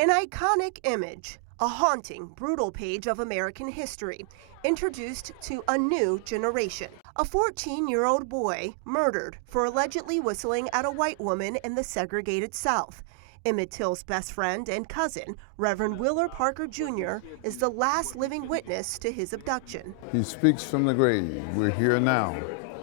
An iconic image, a haunting, brutal page of American history, introduced to a new generation. A 14-year-old boy murdered for allegedly whistling at a white woman in the segregated South. Emmett Tills' best friend and cousin, Reverend Wheeler Parker Jr., is the last living witness to his abduction. He speaks from the grave. We're here now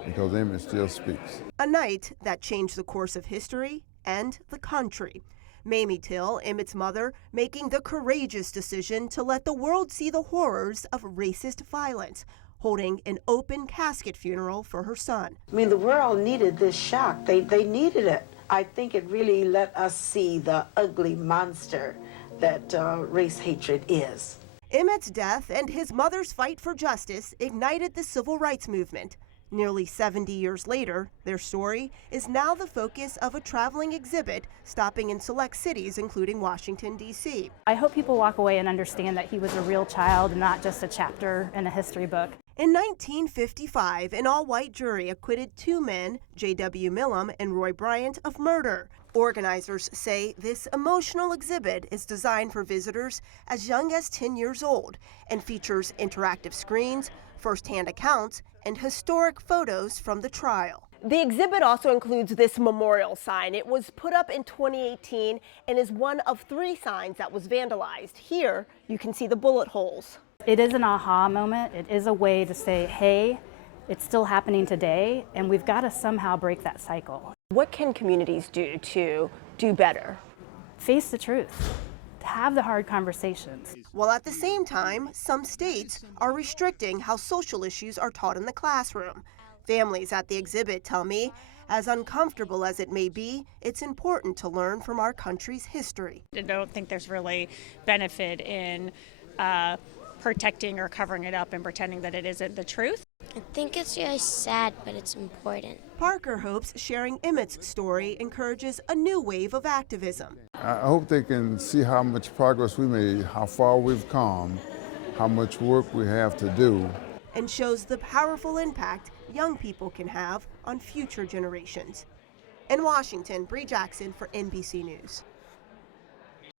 because Emmett still speaks. A night that changed the course of history and the country. Mamie Till, Emmett's mother, making the courageous decision to let the world see the horrors of racist violence, holding an open casket funeral for her son. I mean, the world needed this shock. They needed it. I think it really let us see the ugly monster that race hatred is. Emmett's death and his mother's fight for justice ignited the civil rights movement. Nearly 70 years later, their story is now the focus of a traveling exhibit stopping in select cities, including Washington, D.C. I hope people walk away and understand that he was a real child, not just a chapter in a history book. In 1955, an all-white jury acquitted two men, J.W. Millam and Roy Bryant, of murder. Organizers say this emotional exhibit is designed for visitors as young as 10 years old and features interactive screens, first-hand accounts, and historic photos from the trial. The exhibit also includes this memorial sign. It was put up in 2018 and is one of 3 signs that was vandalized. Here, you can see the bullet holes. It is an aha moment. It is a way to say, hey, it's still happening today, and we've got to somehow break that cycle. What can communities do to do better? Face the truth. Have the hard conversations. While at the same time, some states are restricting how social issues are taught in the classroom. Families at the exhibit tell me, as uncomfortable as it may be, it's important to learn from our country's history. I don't think there's really benefit in protecting or covering it up and pretending that it isn't the truth. I think it's just sad, but it's important. Parker hopes sharing Emmett's story encourages a new wave of activism. I hope they can see how much progress we made, how far we've come, how much work we have to do. And shows the powerful impact young people can have on future generations. In Washington, Brie Jackson for NBC News.